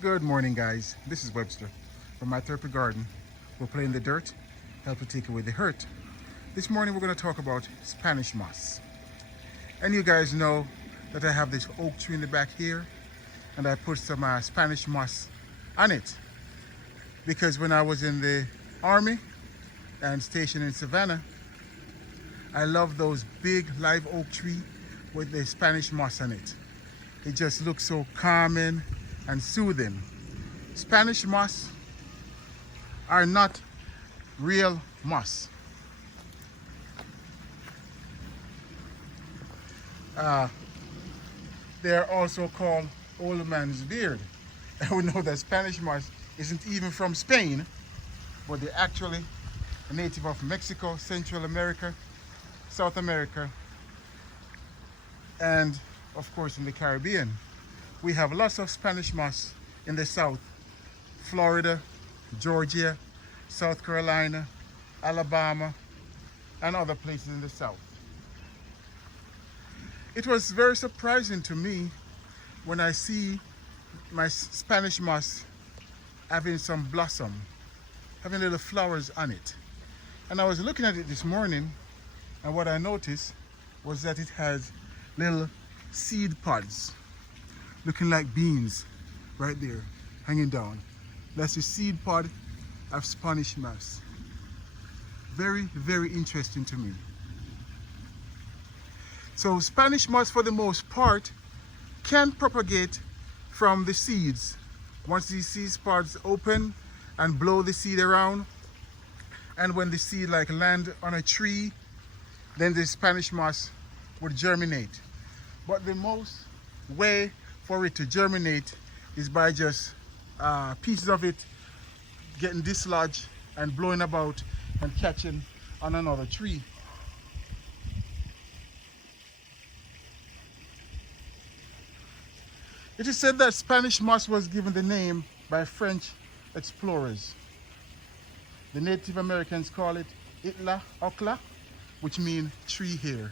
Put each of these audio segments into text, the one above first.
Good morning, guys. This is Webster from my therapy garden. We're playing the dirt, help to take away the hurt. This morning we're going to talk about Spanish moss. And you guys know that I have this oak tree in the back here, and I put some Spanish moss on it because when I was in the army and stationed in Savannah, I love those big live oak tree with the Spanish moss on it. It just looks so calming and soothing. Spanish moss are not real moss. They're also called old man's beard. And we know that Spanish moss isn't even from Spain, but they're actually a native of Mexico, Central America, South America, and of course in the Caribbean. We have lots of Spanish moss in the South, Florida, Georgia, South Carolina, Alabama, and other places in the South. It was very surprising to me when I see my Spanish moss having some blossom, having little flowers on it. And I was looking at it this morning, and what I noticed was that it has little seed pods looking like beans right there hanging down. That's the seed pod of Spanish moss. Very, very interesting to me. So Spanish moss, for the most part, can propagate from the seeds. Once these seed pods open and blow the seed around, and when the seed land on a tree, then the Spanish moss would germinate. But the most way for it to germinate is by just pieces of it getting dislodged and blowing about and catching on another tree. It is said that Spanish moss was given the name by French explorers. The Native Americans call it Itla Ocla, which means tree hair.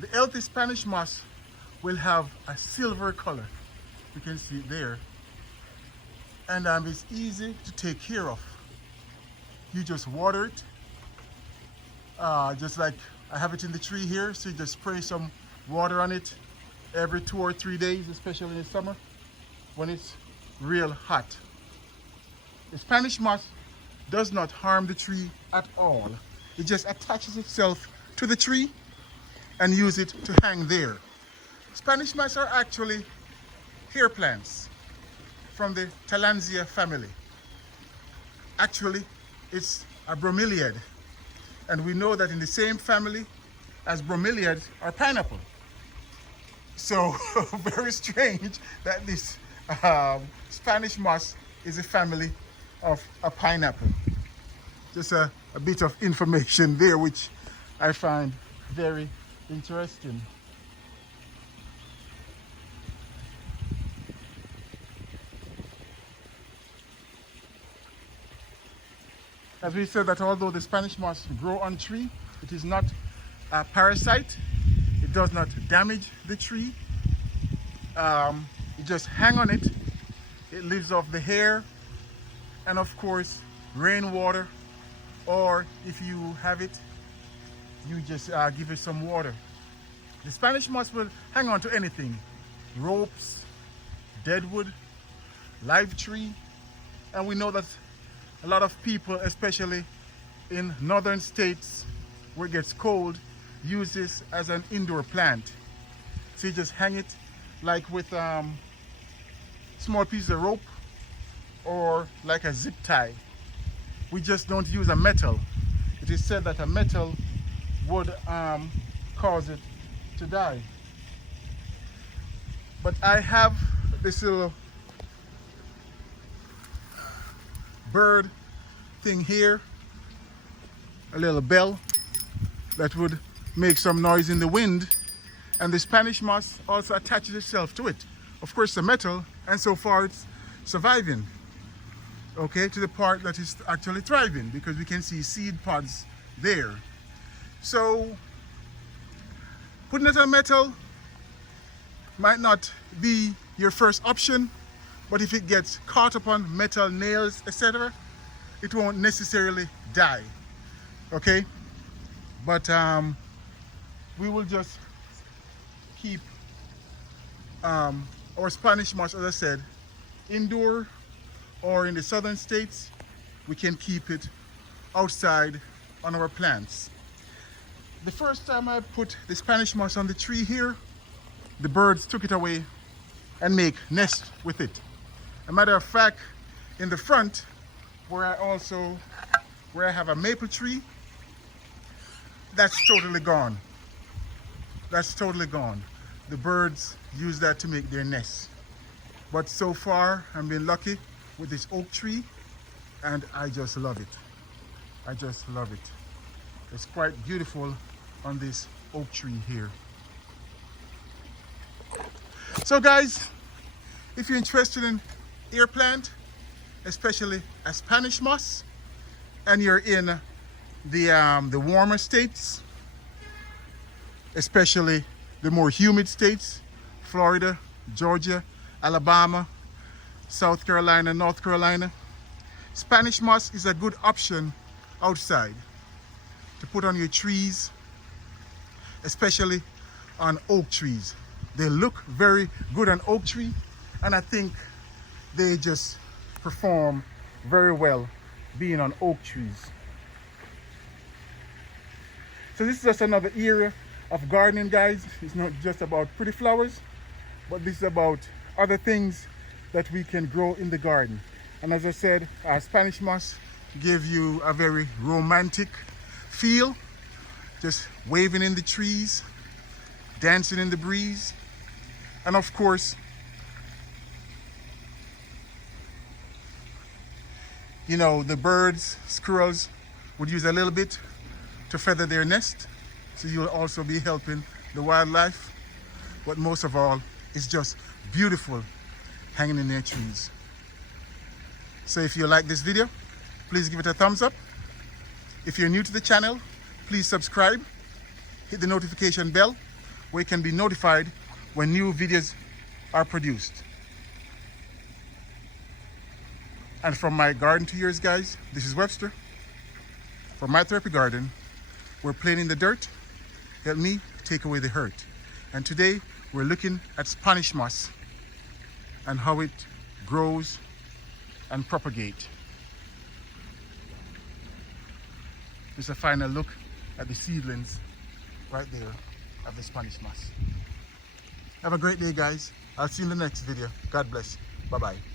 The healthy Spanish moss will have a silver color. You can see it there. And it's easy to take care of. You just water it, just like I have it in the tree here. So you just spray some water on it every 2 or 3 days, especially in the summer when it's real hot. The Spanish moss does not harm the tree at all. It just attaches itself to the tree and use it to hang there. Spanish moss are actually hair plants from the Tillandsia family. Actually, it's a bromeliad, and we know that in the same family as bromeliads are pineapple. So very strange that this Spanish moss is a family of a pineapple. Just a bit of information there, which I find very interesting. As we said, that although the Spanish moss grow on tree, it is not a parasite. It does not damage the tree. You just hang on it. It lives off the hair, and of course rainwater, or if you have it, you just give it some water. The Spanish moss will hang on to anything: ropes, deadwood, live tree. And we know that a lot of people, especially in northern states where it gets cold, use this as an indoor plant. So you just hang it like with small pieces of rope or like a zip tie. We just don't use a metal. It is said that a metal would cause it to die. But I have this little bird thing here, a little bell that would make some noise in the wind, and the Spanish moss also attaches itself to it. Of course, the metal, and so far it's surviving, okay, to the part that is actually thriving, because we can see seed pods there. So putting it on metal might not be your first option, but if it gets caught upon metal, nails, etc., it won't necessarily die. Okay, but we will just keep our Spanish moss, as I said, indoor, or in the southern states we can keep it outside on our plants. The first time I put the Spanish moss on the tree here, the birds took it away and make nest with it. A matter of fact, in the front where I have a maple tree, that's totally gone. That's totally gone. The birds use that to make their nests. But so far I've been lucky with this oak tree, and I just love it. I just love it. It's quite beautiful on this oak tree here. So guys, if you're interested in air plant, especially a Spanish moss, and you're in the warmer states, especially the more humid states, Florida, Georgia, Alabama, South Carolina, North Carolina, Spanish moss is a good option outside to put on your trees, especially on oak trees. They look very good on oak tree, and I think they just perform very well being on oak trees. So this is just another area of gardening, guys. It's not just about pretty flowers, but this is about other things that we can grow in the garden. And as I said, Spanish moss give you a very romantic feel, just waving in the trees, dancing in the breeze. And of course, you know, the birds, squirrels would use a little bit to feather their nest. So you'll also be helping the wildlife. But most of all, it's just beautiful hanging in their trees. So if you like this video, please give it a thumbs up. If you're new to the channel, please subscribe. Hit the notification bell where you can be notified when new videos are produced. And from my garden to yours, guys, this is Webster from My Therapy Garden. We're playing in the dirt. Help me take away the hurt. And today we're looking at Spanish moss and how it grows and propagate. Just a final look at the seedlings right there of the Spanish moss. Have a great day, guys. I'll see you in the next video. God bless. Bye-bye.